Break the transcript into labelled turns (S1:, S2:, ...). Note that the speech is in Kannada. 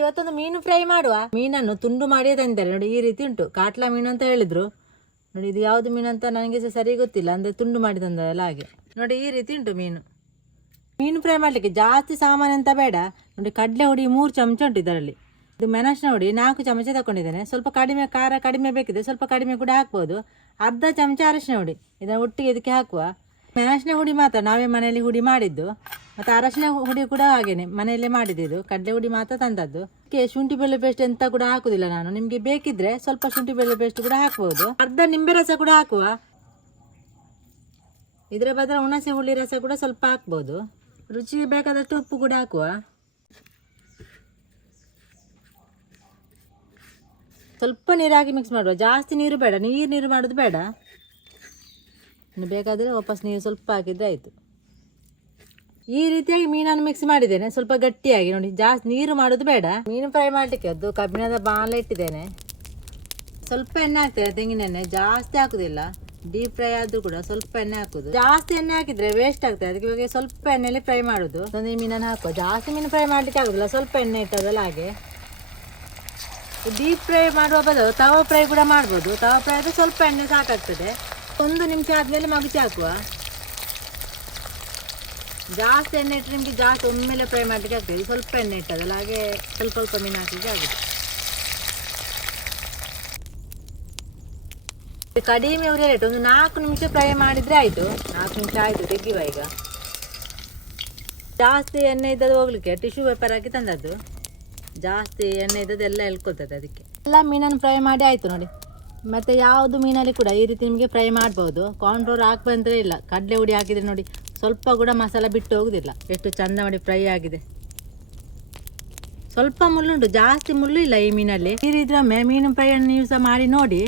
S1: ಇವತ್ತೊಂದು ಮೀನು ಫ್ರೈ ಮಾಡುವ ಮೀನನ್ನು ತುಂಡು ಮಾಡಿ ತಂದಿದ್ದಾರೆ ನೋಡಿ ಈ ರೀತಿ ಉಂಟು ಕಾಟ್ಲಾ ಮೀನು ಅಂತ ಹೇಳಿದ್ರು ನೋಡಿ ಇದು ಯಾವುದು ಮೀನು ಅಂತ ನನಗೆ ಸರಿ ಗೊತ್ತಿಲ್ಲ ಅಂದರೆ ತುಂಡು ಮಾಡಿ ಹಾಗೆ ನೋಡಿ ಈ ರೀತಿ ಉಂಟು ಮೀನು ಮೀನು ಫ್ರೈ ಮಾಡಲಿಕ್ಕೆ ಜಾಸ್ತಿ ಸಾಮಾನು ಅಂತ ಬೇಡ ನೋಡಿ ಕಡಲೆ ಹುಡಿ ಮೂರು ಚಮಚ ಉಂಟು ಇದರಲ್ಲಿ ಇದು ಮೆಣಸಿನ ಹುಡಿ ನಾಲ್ಕು ಚಮಚ ತಗೊಂಡಿದ್ದೇನೆ ಸ್ವಲ್ಪ ಕಡಿಮೆ ಖಾರ ಕಡಿಮೆ ಬೇಕಿದೆ ಸ್ವಲ್ಪ ಕಡಿಮೆ ಕೂಡ ಹಾಕ್ಬೋದು ಅರ್ಧ ಚಮಚ ಅರಶಿನ ಹುಡಿ ಇದನ್ನು ಒಟ್ಟಿಗೆ ಇದಕ್ಕೆ ಹಾಕುವ ಮೆಣಸಿನ ಹುಡಿ ಮಾತ್ರ ನಾವೇ ಮನೆಯಲ್ಲಿ ಹುಡಿ ಮಾಡಿದ್ದು ಮತ್ತೆ ಅರಶಿನ ಹುಡಿ ಕೂಡ ಹಾಗೇನೆ ಮನೆಯಲ್ಲೇ ಮಾಡಿದ್ದು ಕಡಲೆ ಹುಡಿ ಮಾತ್ರ ತಂದದ್ದು ಕೆ ಶುಂಠಿ ಬೆಳ್ಳೆ ಪೇಸ್ಟ್ ಎಂತ ಕೂಡ ಹಾಕುದಿಲ್ಲ ನಾನು ನಿಮಗೆ ಬೇಕಿದ್ರೆ ಸ್ವಲ್ಪ ಶುಂಠಿ ಬೆಳ್ಳೆ ಪೇಸ್ಟ್ ಕೂಡ ಹಾಕಬಹುದು ಅರ್ಧ ನಿಂಬೆ ರಸ ಕೂಡ ಹಾಕುವ ಇದರ ಬದಲು ಹುಣಸೆ ಹುಳಿ ರಸ ಕೂಡ ಸ್ವಲ್ಪ ಹಾಕ್ಬಹುದು ರುಚಿಗೆ ಬೇಕಾದಷ್ಟು ಉಪ್ಪು ಕೂಡ ಹಾಕುವ ಸ್ವಲ್ಪ ನೀರಾಗಿ ಮಿಕ್ಸ್ ಮಾಡುವ ಜಾಸ್ತಿ ನೀರು ಬೇಡ ನೀರು ನೀರು ಮಾಡೋದು ಬೇಡ ಬೇಕಾದರೆ ವಾಪಸ್ ನೀರು ಸ್ವಲ್ಪ ಹಾಕಿದರೆ ಆಯಿತು ಈ ರೀತಿಯಾಗಿ ಮೀನನ್ನು ಮಿಕ್ಸ್ ಮಾಡಿದ್ದೇನೆ ಸ್ವಲ್ಪ ಗಟ್ಟಿಯಾಗಿ ನೋಡಿ ಜಾಸ್ತಿ ನೀರು ಮಾಡೋದು ಬೇಡ ಮೀನು ಫ್ರೈ ಮಾಡಲಿಕ್ಕೆ ಅದು ಕಬ್ಬಿಣದ ಬಾಣಲೆ ಇಟ್ಟಿದ್ದೇನೆ ಸ್ವಲ್ಪ ಎಣ್ಣೆ ಹಾಕ್ತೇನೆ ತೆಂಗಿನ ಎಣ್ಣೆ ಜಾಸ್ತಿ ಹಾಕೋದಿಲ್ಲ ಡೀಪ್ ಫ್ರೈ ಆದ್ರೂ ಕೂಡ ಸ್ವಲ್ಪ ಎಣ್ಣೆ ಹಾಕೋದು ಜಾಸ್ತಿ ಎಣ್ಣೆ ಹಾಕಿದ್ರೆ ವೇಸ್ಟ್ ಆಗ್ತದೆ ಅದಕ್ಕೆ ಇವಾಗ ಸ್ವಲ್ಪ ಎಣ್ಣೆಲಿ ಫ್ರೈ ಮಾಡುದು ಈ ಮೀನನ್ನು ಹಾಕುವ ಜಾಸ್ತಿ ಮೀನು ಫ್ರೈ ಮಾಡಲಿಕ್ಕೆ ಆಗುದಿಲ್ಲ ಸ್ವಲ್ಪ ಎಣ್ಣೆ ಇಟ್ಟದಲ್ಲ ಹಾಗೆ ಡೀಪ್ ಫ್ರೈ ಮಾಡುವ ಬದಲು ತವ ಫ್ರೈ ಕೂಡ ಮಾಡ್ಬೋದು ತವ ಫ್ರೈ ಆದರೆ ಸ್ವಲ್ಪ ಎಣ್ಣೆ ಸಾಕಾಗ್ತದೆ ಒಂದು ನಿಮಿಷ ಆದ್ಮೇಲೆ ಮಗುಚಿ ಹಾಕುವ ಜಾಸ್ತಿ ಎಣ್ಣೆ ಇಟ್ಟರೆ ನಿಮಗೆ ಜಾಸ್ತಿ ಒಮ್ಮೆಲೆ ಫ್ರೈ ಮಾಡಲಿಕ್ಕೆ ಆಗ್ತದೆ ಸ್ವಲ್ಪ ಎಣ್ಣೆ ಇಟ್ಟದಲ್ಲ ಹಾಗೆ ಸ್ವಲ್ಪ ಸ್ವಲ್ಪ ಮೀನು ಹಾಕಲಿಕ್ಕೆ ಆಗುತ್ತೆ ಕಡಿಮೆ ಅವ್ರು ಹೇಳಿಟ್ಟು ಒಂದು ನಾಲ್ಕು ನಿಮಿಷ ಫ್ರೈ ಮಾಡಿದರೆ ಆಯಿತು ನಾಲ್ಕು ನಿಮಿಷ ಆಯಿತು ತೆಗಿವ ಈಗ ಜಾಸ್ತಿ ಎಣ್ಣೆ ಇದ್ದದ್ದು ಹೋಗ್ಲಿಕ್ಕೆ ಟಿಶ್ಯೂ ಪೇಪರ್ ಹಾಕಿ ತಂದದ್ದು ಜಾಸ್ತಿ ಎಣ್ಣೆ ಇದ್ದದ್ದು ಎಲ್ಲ ಎಳ್ಕೊತದೆ ಅದಕ್ಕೆ ಎಲ್ಲ ಮೀನನ್ನು ಫ್ರೈ ಮಾಡಿ ಆಯಿತು ನೋಡಿ ಮತ್ತೆ ಯಾವುದು ಮೀನಲ್ಲಿ ಕೂಡ ಈ ರೀತಿ ನಿಮಗೆ ಫ್ರೈ ಮಾಡ್ಬೋದು ಕಾರ್ನ್ಫ್ಲೋರ್ ಹಾಕ್ಬಂದ್ರೆ ಇಲ್ಲ ಕಡಲೆ ಹುಡಿ ಹಾಕಿದರೆ ನೋಡಿ ಸ್ವಲ್ಪ ಕೂಡ ಮಸಾಲ ಬಿಟ್ಟು ಹೋಗೋದಿಲ್ಲ ಎಷ್ಟು ಚೆಂದ ಮಾಡಿ ಫ್ರೈ ಆಗಿದೆ ಸ್ವಲ್ಪ ಮುಳ್ಳುಂಟು ಜಾಸ್ತಿ ಮುಳ್ಳು ಇಲ್ಲ ಈ ಮೀನಲ್ಲಿ ಈ ರೀತಿ ಮೀನು ಫ್ರೈ ಅನ್ನು ಸಹ ಮಾಡಿ ನೋಡಿ